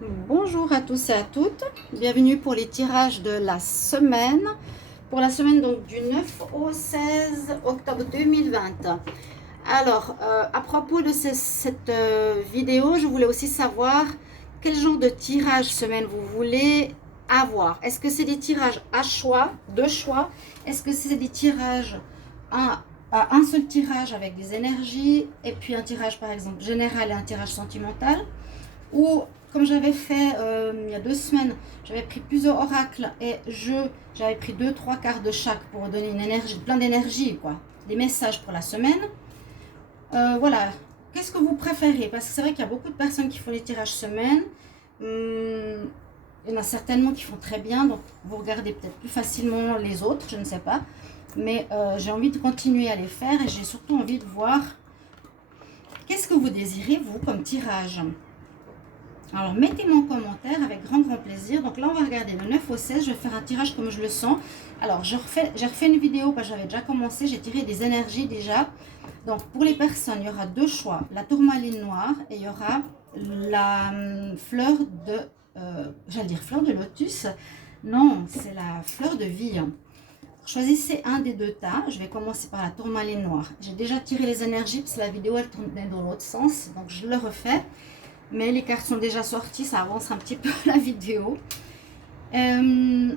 Bonjour à tous et à toutes, bienvenue pour les tirages de la semaine, pour la semaine donc du 9 au 16 octobre 2020. Alors, à propos de cette vidéo, je voulais aussi savoir quel genre de tirage semaine vous voulez avoir. Est-ce que c'est des tirages à choix, de choix? Est-ce que c'est des tirages à un seul tirage avec des énergies et puis un tirage par exemple général et un tirage sentimental? Ou comme j'avais fait il y a 2 semaines, j'avais pris plusieurs oracles et j'avais pris deux, trois cartes de chaque pour donner une énergie, plein d'énergie, quoi. Des messages pour la semaine. Voilà. Qu'est-ce que vous préférez? Parce que c'est vrai qu'il y a beaucoup de personnes qui font les tirages semaine. Il y en a certainement qui font très bien, donc vous regardez peut-être plus facilement les autres, je ne sais pas. Mais j'ai envie de continuer à les faire et j'ai surtout envie de voir qu'est-ce que vous désirez, vous, comme tirage. Alors, mettez-moi en commentaire avec grand plaisir. Donc là, on va regarder le 9 au 16. Je vais faire un tirage comme je le sens. Alors, j'ai refait une vidéo parce que j'avais déjà commencé. J'ai tiré des énergies déjà. Donc, pour les personnes, il y aura deux choix. La tourmaline noire et il y aura la fleur de... j'allais dire fleur de lotus. Non, c'est la fleur de vie. Choisissez un des deux tas. Je vais commencer par la tourmaline noire. J'ai déjà tiré les énergies parce que la vidéo, elle tournait dans l'autre sens. Donc, je le refais. Mais les cartes sont déjà sorties, ça avance un petit peu la vidéo. Merci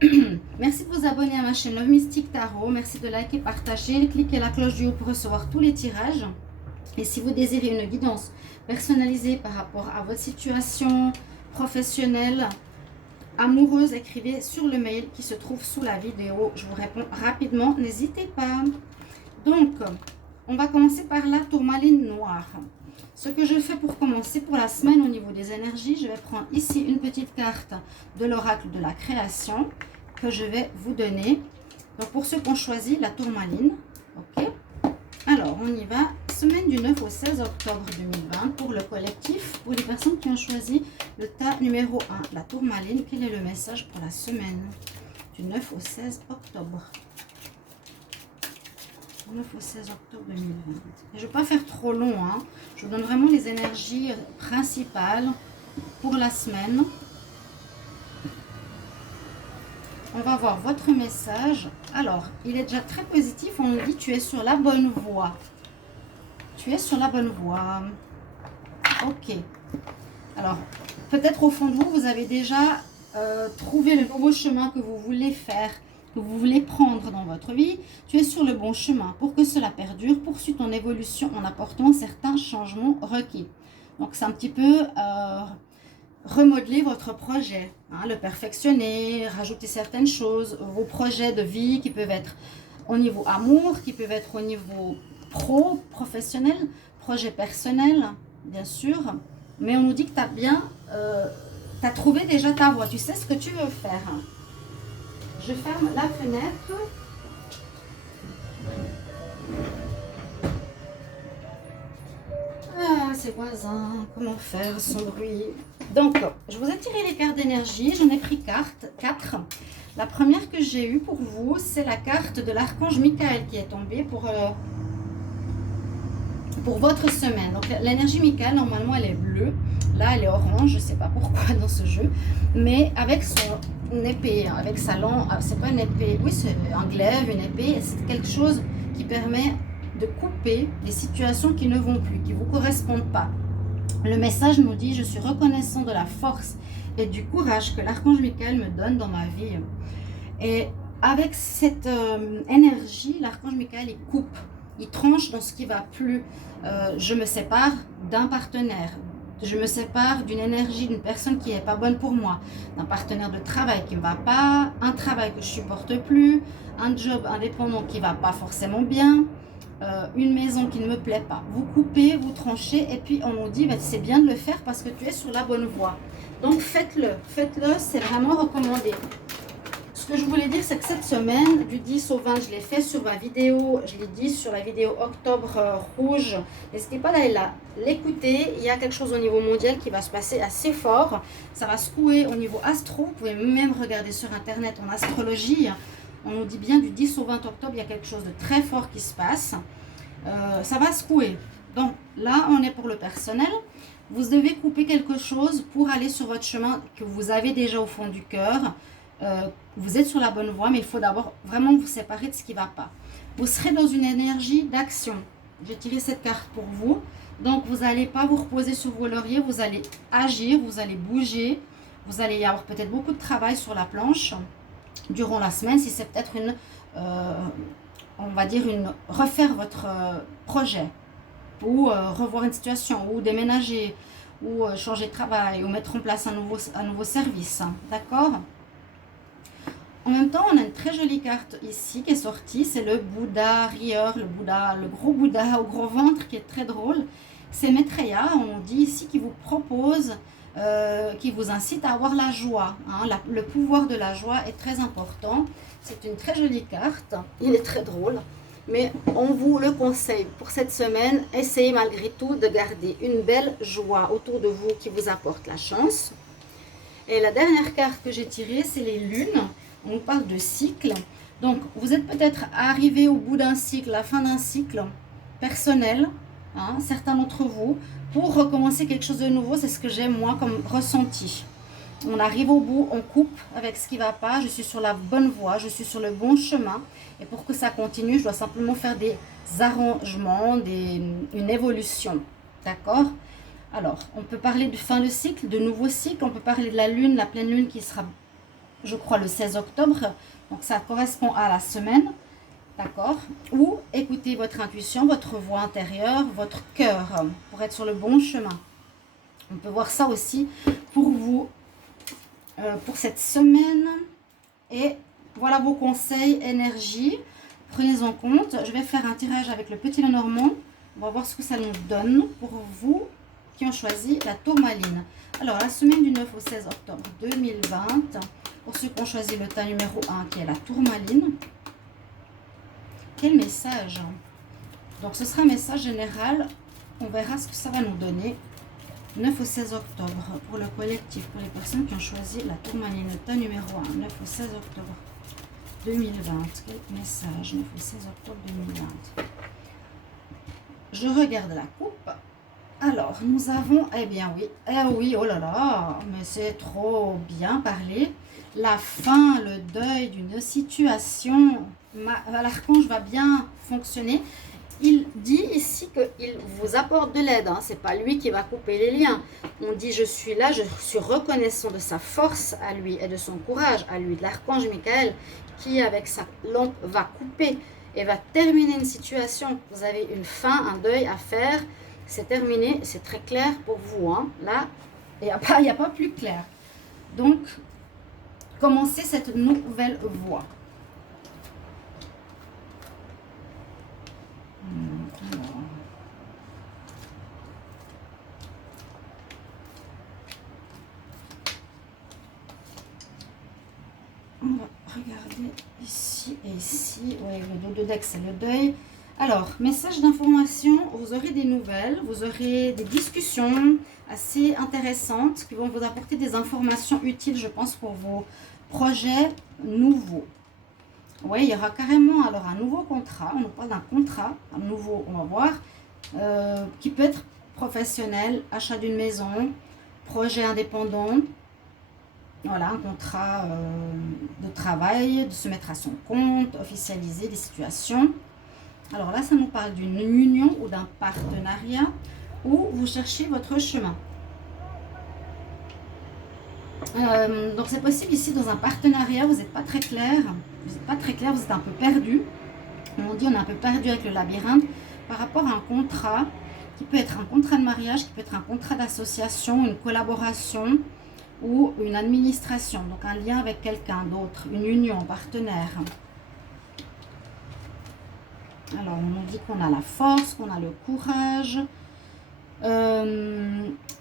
de vous abonner à ma chaîne Love Mystic Tarot. Merci de liker, partager, cliquez la cloche du haut pour recevoir tous les tirages. Et si vous désirez une guidance personnalisée par rapport à votre situation professionnelle, amoureuse, écrivez sur le mail qui se trouve sous la vidéo. Je vous réponds rapidement, n'hésitez pas. Donc, on va commencer par la tourmaline noire. Ce que je fais pour commencer pour la semaine au niveau des énergies, je vais prendre ici une petite carte de l'oracle de la création que je vais vous donner. Donc pour ceux qui ont choisi la tourmaline, ok. Alors on y va, semaine du 9 au 16 octobre 2020 pour le collectif. Pour les personnes qui ont choisi le tas numéro 1, la tourmaline, quel est le message pour la semaine du 9 au 16 octobre 9 au 16 octobre 2020. Je ne vais pas faire trop long, hein. Je vous donne vraiment les énergies principales pour la semaine. On va voir votre message. Alors, il est déjà très positif. On nous dit tu es sur la bonne voie. Tu es sur la bonne voie. Ok. Alors, peut-être au fond de vous, vous avez déjà trouvé le nouveau chemin que vous voulez faire, que vous voulez prendre dans votre vie. Tu es sur le bon chemin. Pour que cela perdure, poursuis ton évolution en apportant certains changements requis. Donc, c'est un petit peu remodeler votre projet, hein, le perfectionner, rajouter certaines choses, vos projets de vie qui peuvent être au niveau amour, qui peuvent être au niveau professionnel, projet personnel, bien sûr. Mais on nous dit que tu as bien, tu as trouvé déjà ta voie, tu sais ce que tu veux faire. Je ferme la fenêtre. Ah, ces voisins, comment faire sans bruit? Donc, je vous ai tiré les cartes d'énergie. J'en ai pris 4. La première que j'ai eue pour vous, c'est la carte de l'archange Michael qui est tombée pour votre semaine. Donc, l'énergie Michael, normalement, elle est bleue. Là, elle est orange. Je ne sais pas pourquoi dans ce jeu. Mais avec son épée, avec sa langue, c'est pas une épée, oui, c'est un glaive, une épée. C'est quelque chose qui permet de couper les situations qui ne vont plus, qui ne vous correspondent pas. Le message nous dit: je suis reconnaissant de la force et du courage que l'archange Michael me donne dans ma vie. Et avec cette énergie, l'archange Michael, il coupe, il tranche dans ce qui ne va plus. Je me sépare d'un partenaire, je me sépare d'une énergie, d'une personne qui n'est pas bonne pour moi, d'un partenaire de travail qui ne va pas, un travail que je ne supporte plus, un job indépendant qui ne va pas forcément bien, une maison qui ne me plaît pas. Vous coupez, vous tranchez et puis on nous dit c'est bien de le faire parce que tu es sur la bonne voie. Donc faites-le, c'est vraiment recommandé. Ce que je voulais dire, c'est que cette semaine, du 10 au 20, je l'ai fait sur ma vidéo, je l'ai dit sur la vidéo Octobre Rouge. N'hésitez pas d'aller l'écouter. Il y a quelque chose au niveau mondial qui va se passer assez fort. Ça va secouer au niveau astro. Vous pouvez même regarder sur Internet en astrologie. On nous dit bien du 10 au 20 octobre, il y a quelque chose de très fort qui se passe. Ça va secouer. Donc là, on est pour le personnel. Vous devez couper quelque chose pour aller sur votre chemin que vous avez déjà au fond du cœur. Vous êtes sur la bonne voie, mais il faut d'abord vraiment vous séparer de ce qui ne va pas. Vous serez dans une énergie d'action. J'ai tiré cette carte pour vous. Donc, vous n'allez pas vous reposer sur vos lauriers, vous allez agir, vous allez bouger. Vous allez y avoir peut-être beaucoup de travail sur la planche durant la semaine, si c'est peut-être on va dire refaire votre projet, ou revoir une situation, ou déménager, ou changer de travail, ou mettre en place un nouveau service, d'accord? En même temps, on a une très jolie carte ici qui est sortie, c'est le Bouddha rieur, le gros Bouddha au gros ventre qui est très drôle. C'est Maitreya, on dit ici, qui vous propose, qui vous incite à avoir la joie. Hein. Le pouvoir de la joie est très important. C'est une très jolie carte, il est très drôle. Mais on vous le conseille pour cette semaine, essayez malgré tout de garder une belle joie autour de vous qui vous apporte la chance. Et la dernière carte que j'ai tirée, c'est les lunes. On nous parle de cycle. Donc, vous êtes peut-être arrivé au bout d'un cycle, la fin d'un cycle personnel, hein, certains d'entre vous, pour recommencer quelque chose de nouveau. C'est ce que j'ai moi comme ressenti. On arrive au bout, on coupe avec ce qui ne va pas. Je suis sur la bonne voie, je suis sur le bon chemin. Et pour que ça continue, je dois simplement faire des arrangements, une évolution. D'accord ? Alors, on peut parler de fin de cycle, de nouveau cycle. On peut parler de la lune, la pleine lune qui sera, je crois, le 16 octobre. Donc, ça correspond à la semaine. D'accord? Ou écoutez votre intuition, votre voix intérieure, votre cœur pour être sur le bon chemin. On peut voir ça aussi pour vous, pour cette semaine. Et voilà vos conseils, énergie. Prenez en compte. Je vais faire un tirage avec le petit Lenormand. On va voir ce que ça nous donne pour vous qui ont choisi la tourmaline. Alors, la semaine du 9 au 16 octobre 2020, pour ceux qui ont choisi le tas numéro 1, qui est la tourmaline. Quel message? Donc, ce sera un message général. On verra ce que ça va nous donner. 9 au 16 octobre, pour le collectif, pour les personnes qui ont choisi la tourmaline, le tas numéro 1, 9 au 16 octobre 2020. Quel message? 9 au 16 octobre 2020. Je regarde la coupe. Alors, nous avons, eh oui, oh là là, mais c'est trop bien parlé. La fin, le deuil d'une situation. L'archange va bien fonctionner. Il dit ici qu'il vous apporte de l'aide. Hein. Ce n'est pas lui qui va couper les liens. On dit, je suis là, je suis reconnaissant de sa force à lui et de son courage à lui, de l'archange Michael, qui avec sa lampe va couper et va terminer une situation. Vous avez une fin, un deuil à faire. C'est terminé, c'est très clair pour vous. Hein. Là, il n'y a pas plus clair. Donc, commencez cette nouvelle voie. Alors. On va regarder ici et ici. Oui, le dos de deck, c'est le deuil. Alors, message d'information, vous aurez des nouvelles, vous aurez des discussions assez intéressantes qui vont vous apporter des informations utiles, je pense, pour vos projets nouveaux. Oui, il y aura carrément alors un nouveau contrat. On nous parle d'un contrat, un nouveau, on va voir, qui peut être professionnel, achat d'une maison, projet indépendant. Voilà, un contrat de travail, de se mettre à son compte, officialiser des situations. Alors là, ça nous parle d'une union ou d'un partenariat où vous cherchez votre chemin. Donc c'est possible ici dans un partenariat, vous n'êtes pas très clair. Vous n'êtes pas très clair, vous êtes un peu perdu. On dit on est un peu perdu avec le labyrinthe par rapport à un contrat qui peut être un contrat de mariage, qui peut être un contrat d'association, une collaboration ou une administration. Donc un lien avec quelqu'un d'autre, une union, un partenaire. Alors on nous dit qu'on a la force, qu'on a le courage.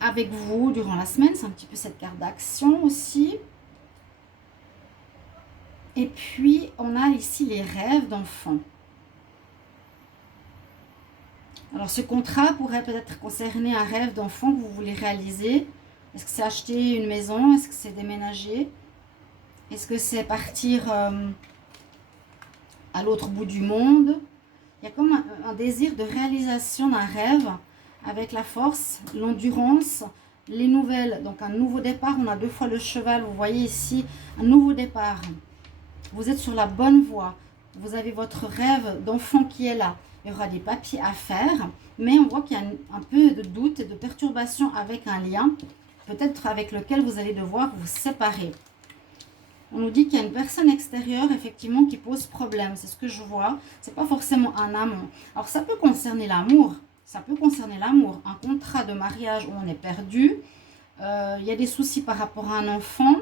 Avec vous durant la semaine, c'est un petit peu cette carte d'action aussi. Et puis, on a ici les rêves d'enfants. Alors, ce contrat pourrait peut-être concerner un rêve d'enfant que vous voulez réaliser. Est-ce que c'est acheter une maison? Est-ce que c'est déménager? Est-ce que c'est partir à l'autre bout du monde? Il y a comme un désir de réalisation d'un rêve avec la force, l'endurance, les nouvelles. Donc un nouveau départ, on a 2 fois le cheval, vous voyez ici, un nouveau départ. Vous êtes sur la bonne voie. Vous avez votre rêve d'enfant qui est là. Il y aura des papiers à faire, mais on voit qu'il y a un peu de doute et de perturbation avec un lien, peut-être avec lequel vous allez devoir vous séparer. On nous dit qu'il y a une personne extérieure, effectivement, qui pose problème. C'est ce que je vois. Ce n'est pas forcément un amant. Alors, ça peut concerner l'amour. Ça peut concerner l'amour. Un contrat de mariage où on est perdu. Il y a des soucis par rapport à un enfant.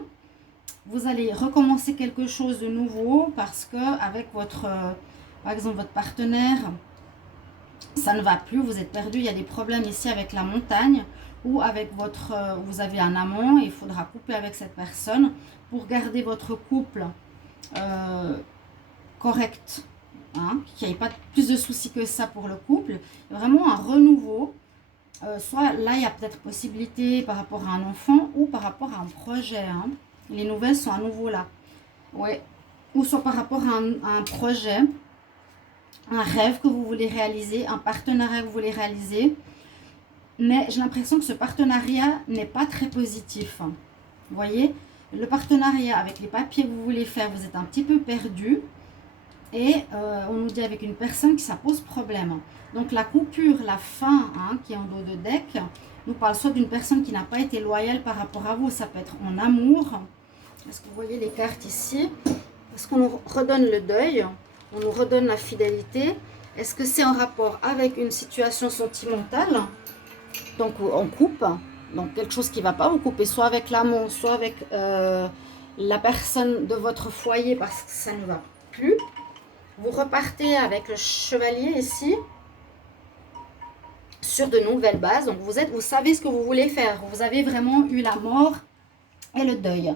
Vous allez recommencer quelque chose de nouveau parce que avec votre, par exemple, votre partenaire, ça ne va plus. Vous êtes perdu. Il y a des problèmes ici avec la montagne. Ou avec votre, vous avez un amant, il faudra couper avec cette personne pour garder votre couple correct, hein, qu'il n'y ait pas plus de soucis que ça pour le couple. Il y a vraiment un renouveau. Soit là, il y a peut-être possibilité par rapport à un enfant ou par rapport à un projet. Hein. Les nouvelles sont à nouveau là. Ouais. Ou soit par rapport à un projet, un rêve que vous voulez réaliser, un partenariat que vous voulez réaliser. Mais j'ai l'impression que ce partenariat n'est pas très positif. Vous voyez, le partenariat avec les papiers que vous voulez faire, vous êtes un petit peu perdu. Et on nous dit avec une personne qui ça pose problème. Donc la coupure, la fin, hein, qui est en dos de deck, nous parle soit d'une personne qui n'a pas été loyale par rapport à vous. Ça peut être en amour. Est-ce que vous voyez les cartes ici? Est-ce qu'on nous redonne le deuil? On nous redonne la fidélité. Est-ce que c'est en rapport avec une situation sentimentale? Donc on coupe, donc quelque chose qui ne va pas, vous coupez soit avec l'amant, soit avec la personne de votre foyer parce que ça ne va plus. Vous repartez avec le chevalier ici sur de nouvelles bases. Donc vous savez ce que vous voulez faire. Vous avez vraiment eu la mort et le deuil.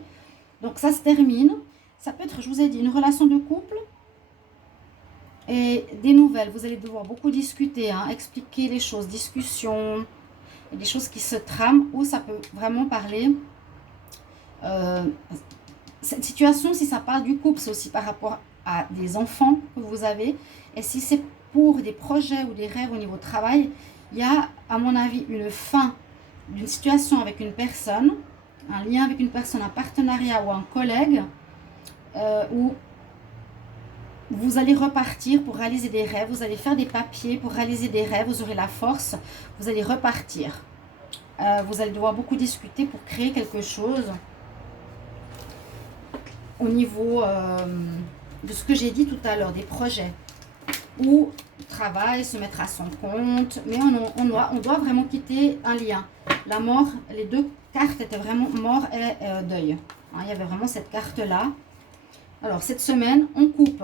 Donc ça se termine. Ça peut être, je vous ai dit, une relation de couple et des nouvelles. Vous allez devoir beaucoup discuter, hein, expliquer les choses, discussion. Il y a des choses qui se trament ou ça peut vraiment parler. Cette situation, si ça parle du couple, c'est aussi par rapport à des enfants que vous avez. Et si c'est pour des projets ou des rêves au niveau travail, il y a, à mon avis, une fin d'une situation avec une personne, un lien avec une personne, un partenariat ou un collègue, où vous allez repartir pour réaliser des rêves, vous allez faire des papiers pour réaliser des rêves, vous aurez la force, vous allez repartir. Vous allez devoir beaucoup discuter pour créer quelque chose au niveau de ce que j'ai dit tout à l'heure, des projets. Ou travail, se mettre à son compte, mais on doit vraiment quitter un lien. La mort, les 2 cartes étaient vraiment mort et deuil. Hein, il y avait vraiment cette carte-là. Alors cette semaine, on coupe.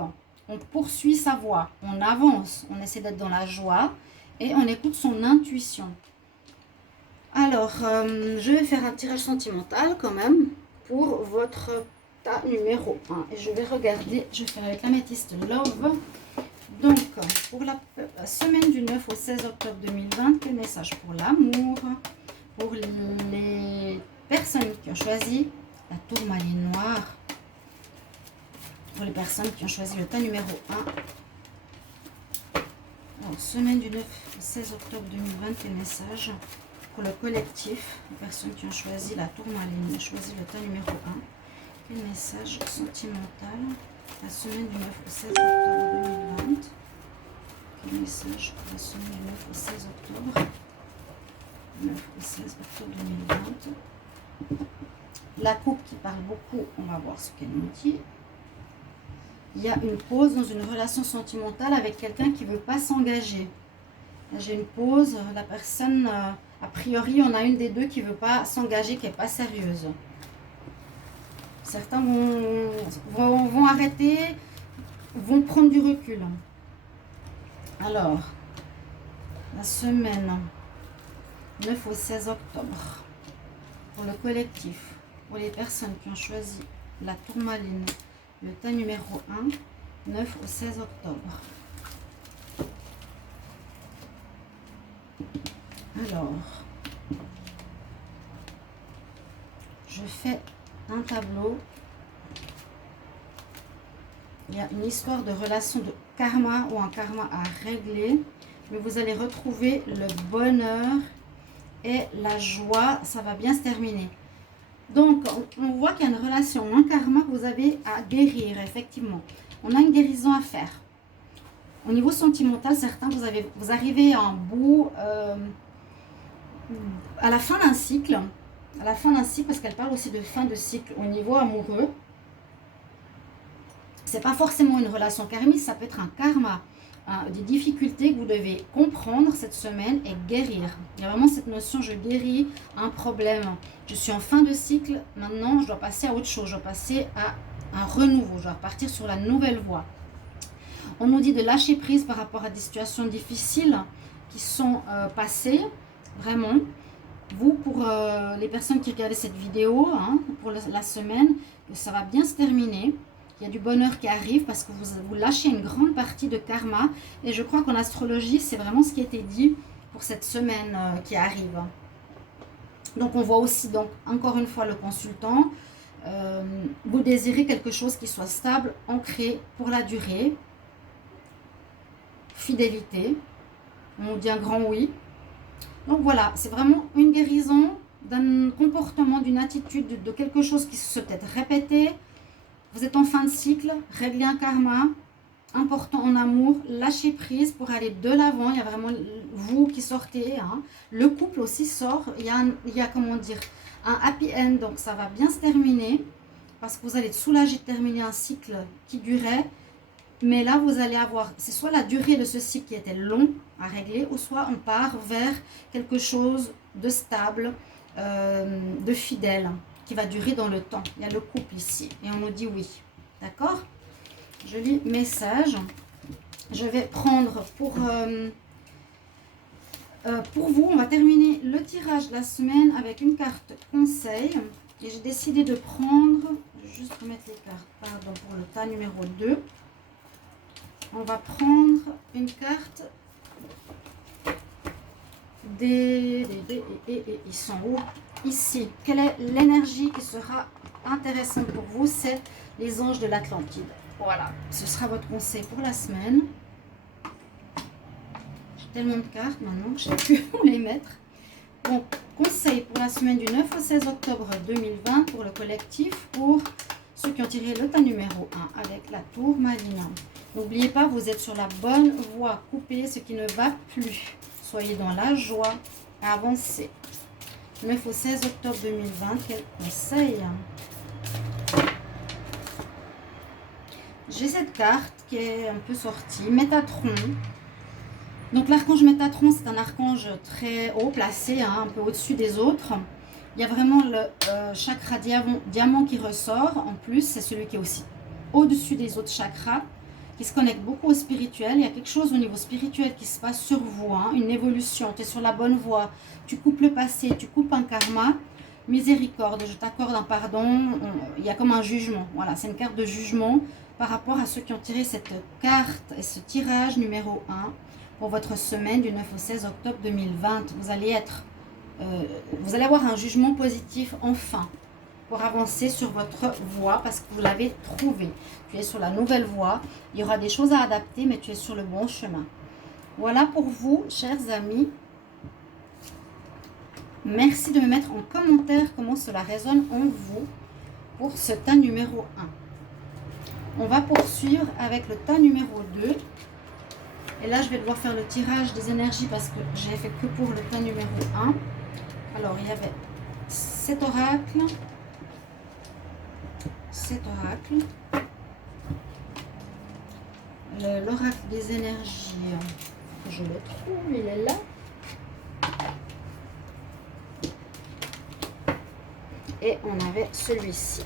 On poursuit sa voie, on avance, on essaie d'être dans la joie et on écoute son intuition. Alors, je vais faire un tirage sentimental quand même pour votre tas numéro 1. Et je vais regarder, je vais faire avec l'améthyste Love. Donc, pour la semaine du 9 au 16 octobre 2020, quel message pour l'amour, pour les personnes qui ont choisi la tourmaline noire, pour les personnes qui ont choisi le tas numéro 1. Alors, semaine du 9 au 16 octobre 2020, quel message pour le collectif, les personnes qui ont choisi la tourmaline, choisi le tas numéro 1. Quel message sentimental, la semaine du 9 au 16 octobre 2020. Quel message pour la semaine du 9 au 16 octobre 9 au 16 octobre 2020. La coupe qui parle beaucoup, on va voir ce qu'elle nous dit. Il y a une pause dans une relation sentimentale avec quelqu'un qui ne veut pas s'engager. J'ai une pause, la personne, a priori, on a une des deux qui ne veut pas s'engager, qui n'est pas sérieuse. Certains vont arrêter, vont prendre du recul. Alors, la semaine 9 au 16 octobre, pour le collectif, pour les personnes qui ont choisi la tourmaline, le tas numéro 1, 9 au 16 octobre. Alors, je fais un tableau. Il y a une histoire de relation de karma ou un karma à régler. mais vous allez retrouver le bonheur et la joie. Ça va bien se terminer. Donc, on voit qu'il y a une relation, un karma que vous avez à guérir, effectivement. On a une guérison à faire. Au niveau sentimental, certains, vous arrivez à un bout, à la fin d'un cycle. À la fin d'un cycle, parce qu'elle parle aussi de fin de cycle au niveau amoureux. C'est pas forcément une relation karmique, ça peut être un karma. Des difficultés que vous devez comprendre cette semaine et guérir. Il y a vraiment cette notion, je guéris un problème. Je suis en fin de cycle, maintenant je dois passer à autre chose, je dois passer à un renouveau, je dois partir sur la nouvelle voie. On nous dit de lâcher prise par rapport à des situations difficiles qui sont passées, vraiment. Vous, pour les personnes qui regardent cette vidéo, hein, pour la semaine, que ça va bien se terminer. Il y a du bonheur qui arrive parce que vous lâchez une grande partie de karma. Et je crois qu'en astrologie, c'est vraiment ce qui a été dit pour cette semaine qui arrive. Donc, on voit aussi, donc, encore une fois, le consultant. Vous désirez quelque chose qui soit stable, ancré pour la durée. Fidélité. On dit un grand oui. Donc, voilà, c'est vraiment une guérison d'un comportement, d'une attitude, de quelque chose qui se peut-être répété. Vous êtes en fin de cycle, réglez un karma, important en amour, lâchez prise pour aller de l'avant. Il y a vraiment vous qui sortez, hein. Le couple aussi sort, il y a comment dire, un happy end, donc ça va bien se terminer parce que vous allez être soulagé de terminer un cycle qui durait. Mais là, vous allez avoir, c'est soit la durée de ce cycle qui était long à régler, ou soit on part vers quelque chose de stable, de fidèle, qui va durer dans le temps. Il y a le couple ici et on nous dit oui. D'accord? Joli message. Je vais prendre pour vous, on va terminer le tirage de la semaine avec une carte conseil. Et j'ai décidé de prendre, je vais juste remettre les cartes, pardon, pour le tas numéro 2. On va prendre une carte ils sont où? Ici. Quelle est l'énergie qui sera intéressante pour vous? C'est les anges de l'Atlantide. Voilà, ce sera votre conseil pour la semaine. J'ai tellement de cartes maintenant que je ne sais plus où les mettre. Donc, conseil pour la semaine du 9 au 16 octobre 2020 pour le collectif, pour ceux qui ont tiré le tas numéro 1 avec la tourmaline. N'oubliez pas, vous êtes sur la bonne voie. Coupez ce qui ne va plus. Soyez dans la joie. Avancez. 9 au 16 octobre 2020, quel conseil? J'ai cette carte qui est un peu sortie. Métatron. Donc l'archange Métatron, c'est un archange très haut placé, hein, un peu au-dessus des autres. Il y a vraiment le chakra diamant qui ressort. En plus, c'est celui qui est aussi au-dessus des autres chakras, qui se connecte beaucoup au spirituel. Il y a quelque chose au niveau spirituel qui se passe sur vous, hein, une évolution. Tu es sur la bonne voie. Tu coupes le passé, tu coupes un karma. Miséricorde, je t'accorde un pardon. Il y a comme un jugement. Voilà, c'est une carte de jugement par rapport à ceux qui ont tiré cette carte et ce tirage numéro 1 pour votre semaine du 9 au 16 octobre 2020. Vous allez avoir un jugement positif enfin pour avancer sur votre voie parce que vous l'avez trouvé. Tu es sur la nouvelle voie. Il y aura des choses à adapter, mais tu es sur le bon chemin. Voilà pour vous, chers amis. Merci de me mettre en commentaire comment cela résonne en vous pour ce tas numéro 1. On va poursuivre avec le tas numéro 2. Et là, je vais devoir faire le tirage des énergies parce que j'ai fait que pour le tas numéro 1. Alors, il y avait cet oracle. L'oracle des énergies, je le trouve, il est là. Et on avait celui-ci.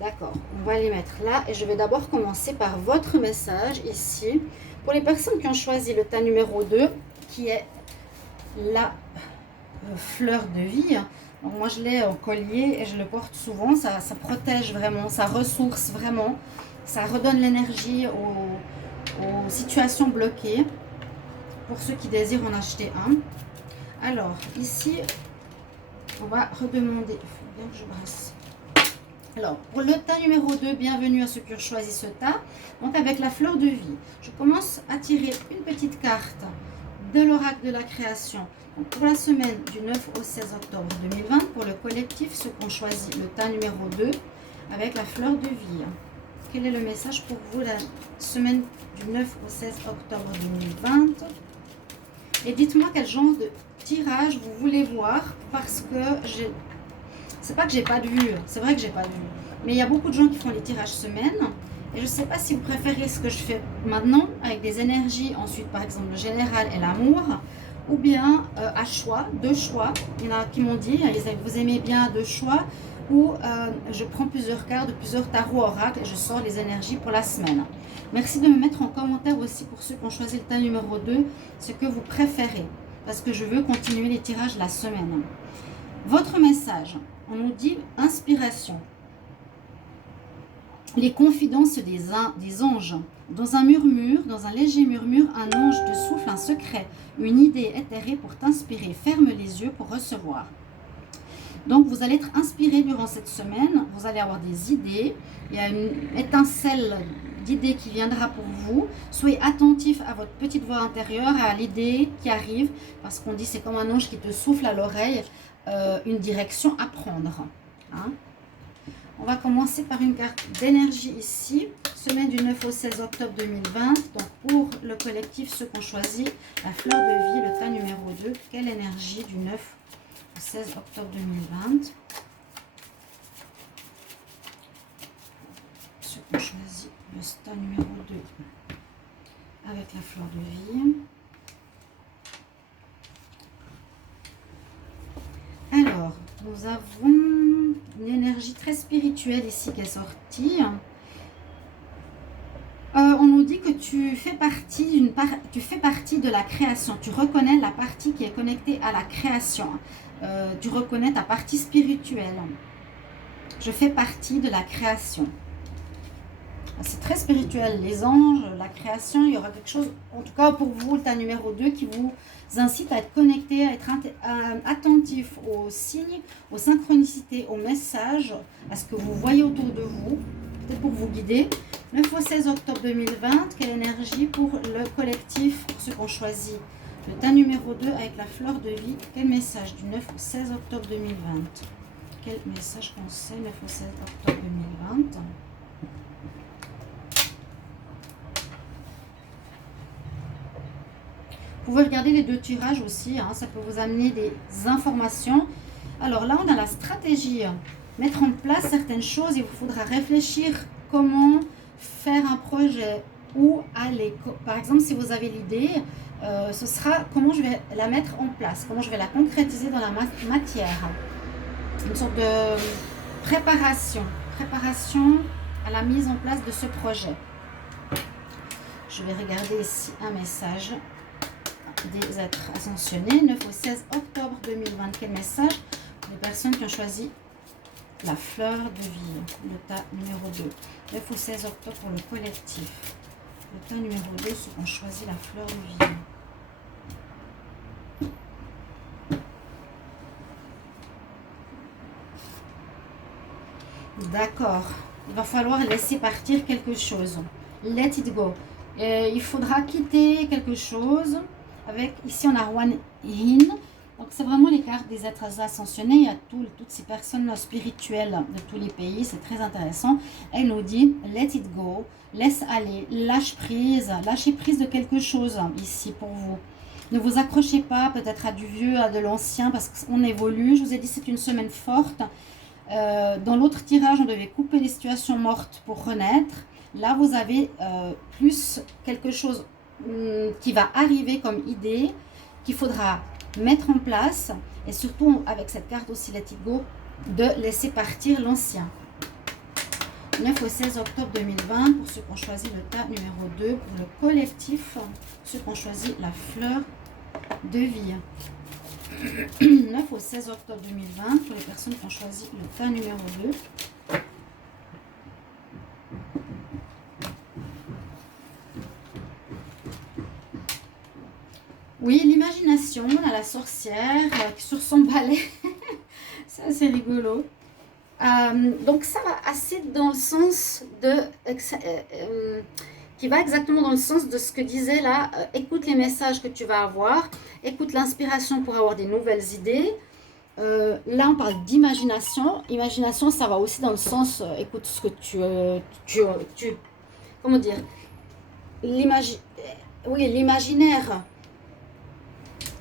D'accord, on va les mettre là. Et je vais d'abord commencer par votre message ici. Pour les personnes qui ont choisi le tas numéro 2, qui est la fleur de vie. Donc moi je l'ai en collier et je le porte souvent, ça protège vraiment, ça ressource vraiment, ça redonne l'énergie aux situations bloquées, pour ceux qui désirent en acheter un. Alors ici, on va redemander, il faut bien que je brasse Alors, pour le tas numéro 2, bienvenue à ceux qui ont choisi ce tas. Donc, avec la fleur de vie, je commence à tirer une petite carte de l'oracle de la création. Donc, pour la semaine du 9 au 16 octobre 2020, pour le collectif, ceux qui ont choisi le tas numéro 2, avec la fleur de vie. Quel est le message pour vous la semaine du 9 au 16 octobre 2020? Et dites-moi quel genre de tirage vous voulez voir, parce que c'est pas que j'ai pas de vue, c'est vrai que j'ai pas de vue, mais il y a beaucoup de gens qui font les tirages semaine, et je sais pas si vous préférez ce que je fais maintenant avec des énergies, ensuite par exemple le général et l'amour, ou bien à choix, deux choix. Il y en a qui m'ont dit, vous aimez bien deux choix, ou je prends plusieurs cartes de plusieurs tarots oracles et je sors les énergies pour la semaine. Merci de me mettre en commentaire aussi pour ceux qui ont choisi le tas numéro 2, ce que vous préférez, parce que je veux continuer les tirages la semaine. Votre message, on nous dit inspiration. Les confidences des anges. Dans un murmure, dans un léger murmure, un ange te souffle un secret, une idée éthérée pour t'inspirer. Ferme les yeux pour recevoir. Donc, vous allez être inspiré durant cette semaine. Vous allez avoir des idées. Il y a une étincelle d'idées qui viendra pour vous. Soyez attentif à votre petite voix intérieure, à l'idée qui arrive, parce qu'on dit c'est comme un ange qui te souffle à l'oreille une direction à prendre. Hein? On va commencer par une carte d'énergie ici, semaine du 9 au 16 octobre 2020. Donc pour le collectif, ceux qui ont choisi la fleur de vie, le tas numéro 2, quelle énergie du 9 au 16 octobre 2020? Ceux qui ont choisi le tas numéro 2 avec la fleur de vie. Alors, nous avons une énergie très spirituelle ici qui est sortie. On nous dit que tu fais partie de la création. Tu reconnais la partie qui est connectée à la création. Tu reconnais ta partie spirituelle. Je fais partie de la création. C'est très spirituel. Les anges, la création, il y aura quelque chose, en tout cas pour vous, le tas numéro 2, qui vous incite à être connecté, à être attentif aux signes, aux synchronicités, aux messages, à ce que vous voyez autour de vous, peut-être pour vous guider. 9 au 16 octobre 2020, quelle énergie pour le collectif, pour ceux qui ont choisi le tas numéro 2 avec la fleur de vie? Quel message du 9 au 16 octobre 2020? Quel message qu'on sait 9 au 16 octobre 2020? Vous pouvez regarder les deux tirages aussi, hein, ça peut vous amener des informations. Alors là, on a la stratégie. Mettre en place certaines choses, il vous faudra réfléchir comment faire un projet, où aller. Par exemple, si vous avez l'idée, ce sera comment je vais la mettre en place, comment je vais la concrétiser dans la matière. Une sorte de préparation à la mise en place de ce projet. Je vais regarder ici un message des êtres ascensionnés, 9 au 16 octobre 2020. Quel message pour les personnes qui ont choisi la fleur de vie, le tas numéro 2. 9 au 16 octobre pour le collectif. Le tas numéro 2, ceux qui ont choisi la fleur de vie. D'accord. Il va falloir laisser partir quelque chose. Let it go. Il faudra quitter quelque chose. Avec, ici, on a One In. Donc, c'est vraiment les cartes des êtres ascensionnés. Il y a toutes ces personnes spirituelles de tous les pays. C'est très intéressant. Elle nous dit, let it go. Laisse aller. Lâche prise. Lâchez prise de quelque chose ici pour vous. Ne vous accrochez pas peut-être à du vieux, à de l'ancien, parce qu'on évolue. Je vous ai dit, c'est une semaine forte. Dans l'autre tirage, on devait couper les situations mortes pour renaître. Là, vous avez plus quelque chose qui va arriver comme idée, qu'il faudra mettre en place, et surtout avec cette carte aussi Let It Go, de laisser partir l'ancien. 9 au 16 octobre 2020, pour ceux qui ont choisi le tas numéro 2, pour le collectif, ceux qui ont choisi la fleur de vie. 9 au 16 octobre 2020, pour les personnes qui ont choisi le tas numéro 2. Oui, l'imagination, on a la sorcière sur son balai. C'est assez rigolo. Donc ça va assez dans le sens de... qui va exactement dans le sens de ce que disait là, écoute les messages que tu vas avoir, écoute l'inspiration pour avoir des nouvelles idées. Là, on parle d'imagination. Imagination, ça va aussi dans le sens, écoute ce que comment dire, l'imaginaire.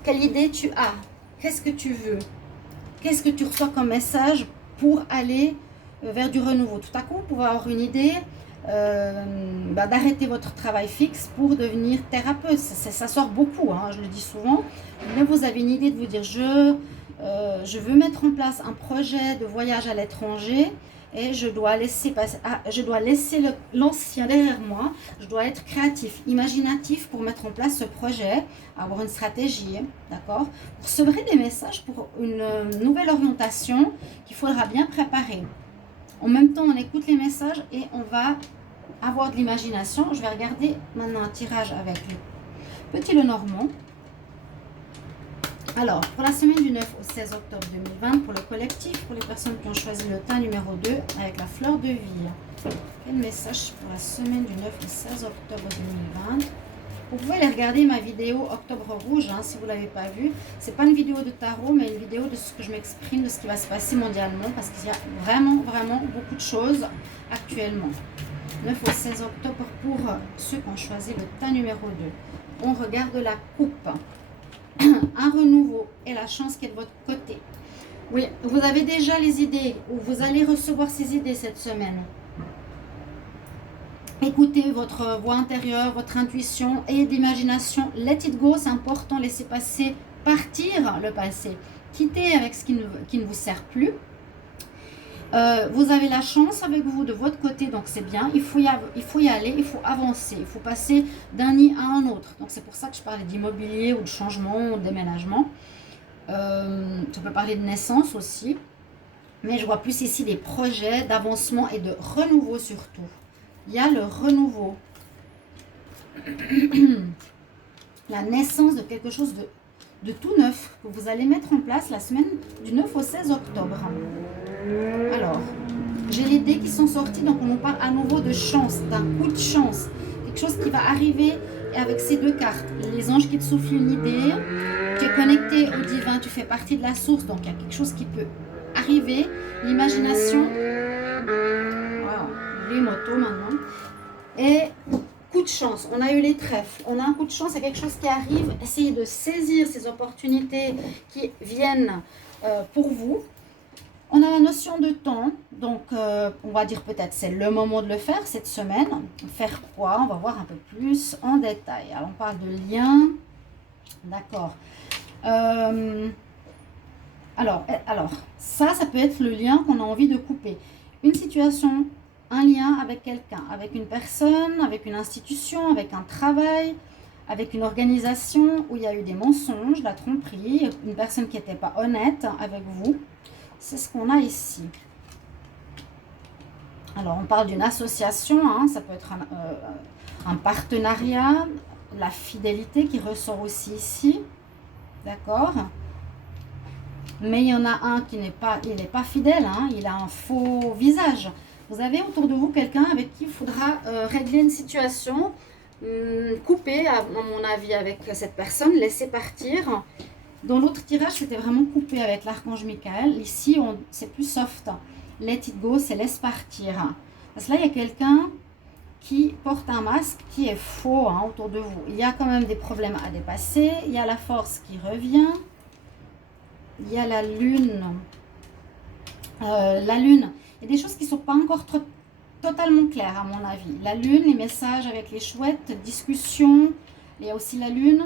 Quelle idée tu as? Qu'est-ce que tu veux? Qu'est-ce que tu reçois comme message pour aller vers du renouveau? Tout à coup, vous pouvez avoir une idée d'arrêter votre travail fixe pour devenir thérapeute. Ça sort beaucoup, hein, je le dis souvent. Mais vous avez une idée de vous dire, je veux mettre en place un projet de voyage à l'étranger et je dois laisser l'ancien derrière moi. Je dois être créatif, imaginatif pour mettre en place ce projet, avoir une stratégie, d'accord? Vous recevrez des messages pour une nouvelle orientation qu'il faudra bien préparer. En même temps, on écoute les messages et on va avoir de l'imagination. Je vais regarder maintenant un tirage avec le petit Lenormand. Alors, pour la semaine du 9 au 16 octobre 2020, pour le collectif, pour les personnes qui ont choisi le teint numéro 2 avec la fleur de vie. Quel message pour la semaine du 9 au 16 octobre 2020? Vous pouvez aller regarder ma vidéo Octobre Rouge, hein, si vous ne l'avez pas vue. Ce n'est pas une vidéo de tarot, mais une vidéo de ce que je m'exprime, de ce qui va se passer mondialement, parce qu'il y a vraiment, vraiment beaucoup de choses actuellement. 9 au 16 octobre pour ceux qui ont choisi le teint numéro 2. On regarde la coupe. Un renouveau et la chance qui est de votre côté. Oui, vous avez déjà les idées, ou vous allez recevoir ces idées cette semaine. Écoutez votre voix intérieure, votre intuition et d'imagination. Let it go, c'est important. Laissez passer, partir le passé. Quittez avec ce qui ne vous sert plus. Vous avez la chance avec vous de votre côté, donc c'est bien. Il faut y aller, il faut avancer, il faut passer d'un nid à un autre. Donc c'est pour ça que je parlais d'immobilier ou de changement ou de déménagement. Tu peux parler de naissance aussi. Mais je vois plus ici des projets d'avancement et de renouveau surtout. Il y a le renouveau. La naissance de quelque chose de tout neuf que vous allez mettre en place la semaine du 9 au 16 octobre. Alors, j'ai les dés qui sont sortis, donc on nous parle à nouveau de chance, d'un coup de chance. Quelque chose qui va arriver avec ces deux cartes. Les anges qui te soufflent une idée, tu es connecté au divin, tu fais partie de la source, donc il y a quelque chose qui peut arriver. L'imagination, wow, les motos maintenant. Et coup de chance, on a eu les trèfles, on a un coup de chance, il y a quelque chose qui arrive. Essayez de saisir ces opportunités qui viennent pour vous. On a la notion de temps, donc on va dire peut-être c'est le moment de le faire cette semaine. Faire quoi? On va voir un peu plus en détail. Alors on parle de lien, d'accord. Alors ça peut être le lien qu'on a envie de couper. Une situation, un lien avec quelqu'un, avec une personne, avec une institution, avec un travail, avec une organisation où il y a eu des mensonges, la tromperie, une personne qui n'était pas honnête avec vous. C'est ce qu'on a ici. Alors, on parle d'une association, hein, ça peut être un partenariat, la fidélité qui ressort aussi ici. D'accord? Mais il y en a un qui n'est pas fidèle, hein, il a un faux visage. Vous avez autour de vous quelqu'un avec qui il faudra régler une situation, couper, à mon avis, avec cette personne, laisser partir. Dans l'autre tirage, c'était vraiment coupé avec l'archange Michael. Ici, c'est plus soft. Let it go, c'est laisse partir. Parce que là, il y a quelqu'un qui porte un masque qui est faux, hein, autour de vous. Il y a quand même des problèmes à dépasser. Il y a la force qui revient. Il y a la lune. La lune. Il y a des choses qui ne sont pas encore totalement claires, à mon avis. La lune, les messages avec les chouettes, discussions. Il y a aussi la lune.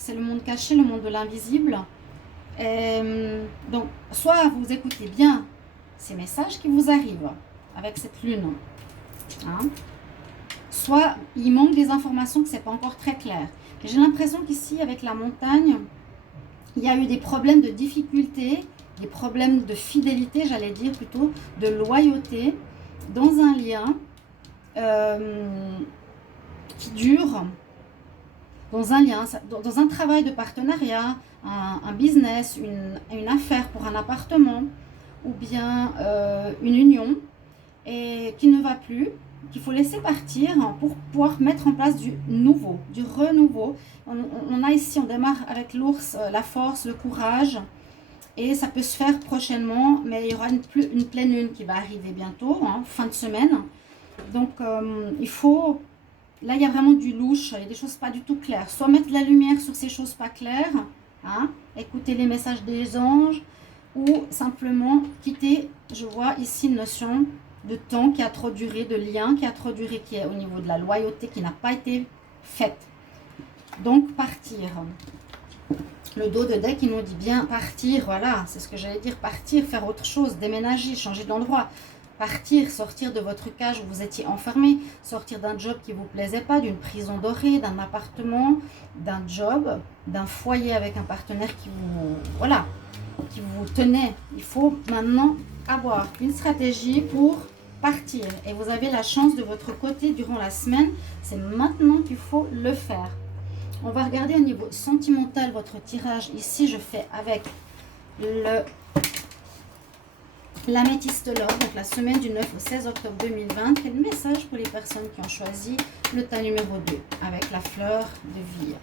C'est le monde caché, le monde de l'invisible. Donc, soit vous écoutez bien ces messages qui vous arrivent avec cette lune, hein, soit il manque des informations que ce n'est pas encore très clair. J'ai l'impression qu'ici, avec la montagne, il y a eu des problèmes de difficulté, des problèmes de fidélité, j'allais dire plutôt, de loyauté, dans un lien qui dure, dans un lien, dans un travail de partenariat, un business, une affaire pour un appartement, ou bien une union et qui ne va plus, qu'il faut laisser partir pour pouvoir mettre en place du nouveau, du renouveau. On a ici, on démarre avec l'ours, la force, le courage. Et ça peut se faire prochainement, mais il y aura une pleine lune qui va arriver bientôt, hein, fin de semaine. Donc, il faut... Là, il y a vraiment du louche, il y a des choses pas du tout claires. Soit mettre de la lumière sur ces choses pas claires, hein, écouter les messages des anges, ou simplement quitter, je vois ici une notion de temps qui a trop duré, de lien qui a trop duré, qui est au niveau de la loyauté, qui n'a pas été faite. Donc, partir. Le dos de deck, il nous dit bien partir, voilà, c'est ce que j'allais dire, partir, faire autre chose, déménager, changer d'endroit, partir, sortir de votre cage où vous étiez enfermé, sortir d'un job qui ne vous plaisait pas, d'une prison dorée, d'un appartement, d'un job, d'un foyer avec un partenaire qui vous, voilà, qui vous tenait. Il faut maintenant avoir une stratégie pour partir et vous avez la chance de votre côté durant la semaine, c'est maintenant qu'il faut le faire. On va regarder au niveau sentimental votre tirage. Ici, je fais avec l'améthyste l'or, donc la semaine du 9 au 16 octobre 2020. Quel message pour les personnes qui ont choisi le tas numéro 2 avec la fleur de vie.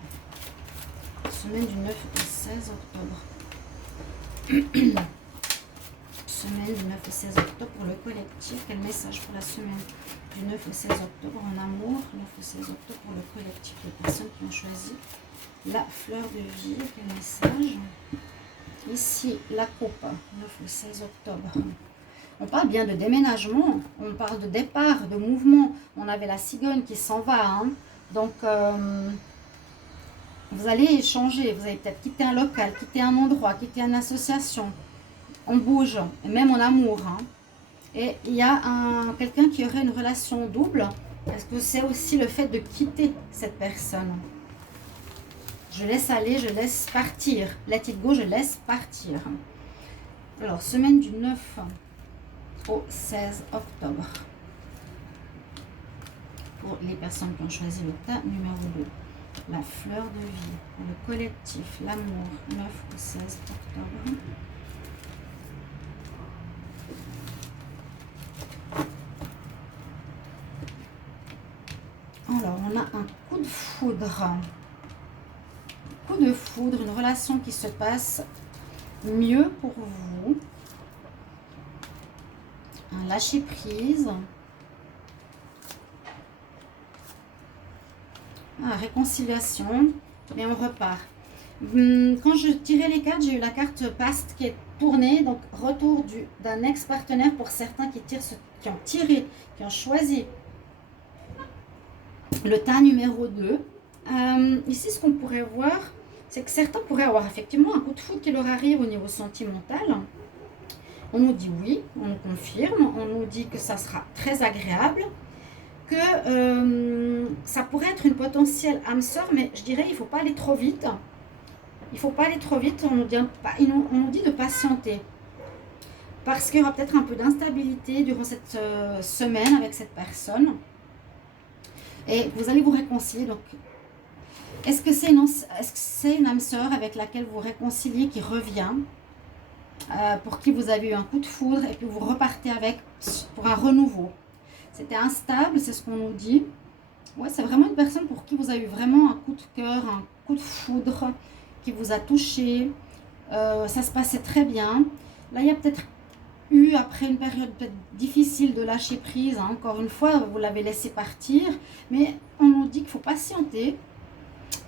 Semaine du 9 au 16 octobre. Semaine du 9 au 16 octobre pour le collectif. Quel message pour la semaine du 9 au 16 octobre en amour, 9 au 16 octobre pour le collectif de personnes qui ont choisi la fleur de vie. Quel message? Ici, la coupe, 9 au 16 octobre. On parle bien de déménagement, on parle de départ, de mouvement. On avait la cigogne qui s'en va. Hein. Donc, vous allez changer, vous allez peut-être quitter un local, quitter un endroit, quitter une association. On bouge, et même en amour. Hein. Et il y a quelqu'un qui aurait une relation double. Est-ce que c'est aussi le fait de quitter cette personne? Je laisse aller, je laisse partir. Let it go, je laisse partir. Alors, semaine du 9 au 16 octobre. Pour les personnes qui ont choisi le tas numéro 2. La fleur de vie. Pour le collectif, l'amour, 9 au 16 octobre. Alors, on a un coup de foudre. Coup de foudre, une relation qui se passe mieux pour vous. Un lâcher prise. Réconciliation. Et on repart. Quand je tirais les cartes, j'ai eu la carte past qui est tournée. Donc, retour d'un ex-partenaire pour certains qui ont tiré, qui ont choisi le tas numéro 2. Ici, ce qu'on pourrait voir, c'est que certains pourraient avoir effectivement un coup de foudre qui leur arrive au niveau sentimental. On nous dit oui, on nous confirme, on nous dit que ça sera très agréable, que ça pourrait être une potentielle âme sœur, mais je dirais il ne faut pas aller trop vite. Il ne faut pas aller trop vite, on nous dit de patienter. Parce qu'il y aura peut-être un peu d'instabilité durant cette semaine avec cette personne. Et vous allez vous réconcilier. Donc, est-ce que c'est une âme sœur avec laquelle vous réconciliez qui revient, pour qui vous avez eu un coup de foudre et puis vous repartez avec pour un renouveau? C'était instable, c'est ce qu'on nous dit. Ouais, c'est vraiment une personne pour qui vous avez eu vraiment un coup de cœur, un coup de foudre qui vous a touché. Ça se passait très bien. Là, il y a peut-être eu, après une période peut-être difficile de lâcher prise, hein, encore une fois, vous l'avez laissé partir, mais on nous dit qu'il faut patienter.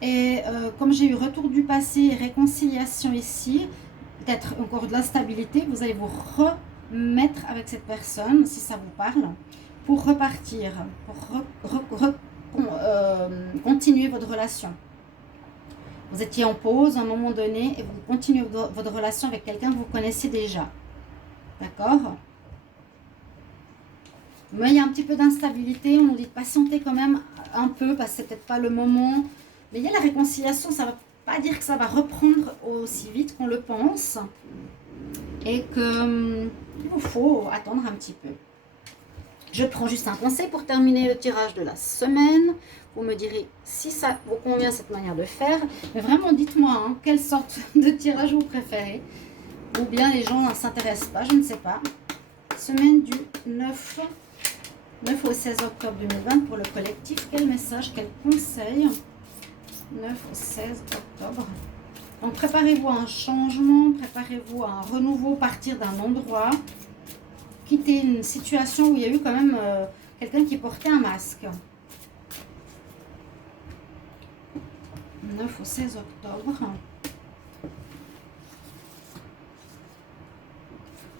Et comme j'ai eu retour du passé, réconciliation ici, peut-être encore de l'instabilité, vous allez vous remettre avec cette personne, si ça vous parle, pour repartir, pour continuer votre relation. Vous étiez en pause à un moment donné et vous continuez votre relation avec quelqu'un que vous connaissez déjà. D'accord? Mais il y a un petit peu d'instabilité, on nous dit de patienter quand même un peu parce que c'est peut-être pas le moment. Mais il y a la réconciliation, ça ne va pas dire que ça va reprendre aussi vite qu'on le pense. Et qu'il vous faut attendre un petit peu. Je prends juste un conseil pour terminer le tirage de la semaine. Vous me direz si ça vous convient cette manière de faire. Mais vraiment, dites-moi, hein, quelle sorte de tirage vous préférez. ou bien les gens ne s'intéressent pas, je ne sais pas. Semaine du 9 au 16 octobre 2020 pour le collectif. Quel message, quel conseil? 9 au 16 octobre. Donc préparez-vous à un changement, préparez-vous à un renouveau, partir d'un endroit, quitter une situation où il y a eu quand même quelqu'un qui portait un masque. 9 au 16 octobre.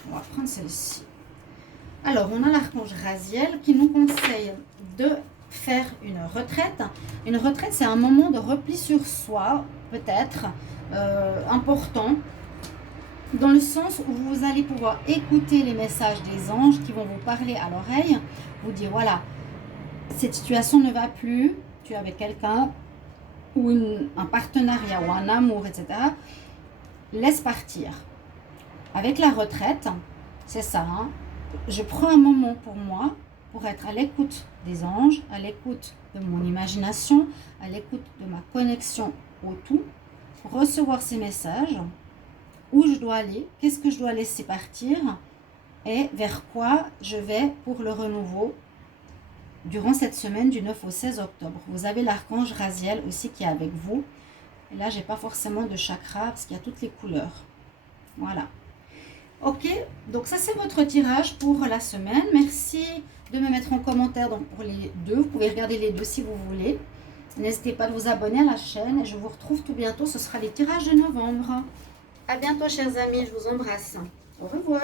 On va prendre celle-ci. Alors, on a l'archange Raziel qui nous conseille de faire une retraite. Une retraite, c'est un moment de repli sur soi, peut-être, important, dans le sens où vous allez pouvoir écouter les messages des anges qui vont vous parler à l'oreille, vous dire, voilà, cette situation ne va plus, tu es avec quelqu'un, ou un partenariat, ou un amour, etc. Laisse partir. Avec la retraite, c'est ça, hein. Je prends un moment pour moi, pour être à l'écoute des anges, à l'écoute de mon imagination, à l'écoute de ma connexion au tout, pour recevoir ces messages, où je dois aller, qu'est-ce que je dois laisser partir, et vers quoi je vais pour le renouveau durant cette semaine du 9 au 16 octobre. Vous avez l'archange Raziel aussi qui est avec vous. Et là, j'ai pas forcément de chakra parce qu'il y a toutes les couleurs. Voilà. Ok, donc ça c'est votre tirage pour la semaine. Merci de me mettre en commentaire donc pour les deux. Vous pouvez regarder les deux si vous voulez. N'hésitez pas à vous abonner à la chaîne et je vous retrouve tout bientôt. Ce sera les tirages de novembre. À bientôt chers amis, je vous embrasse. Au revoir.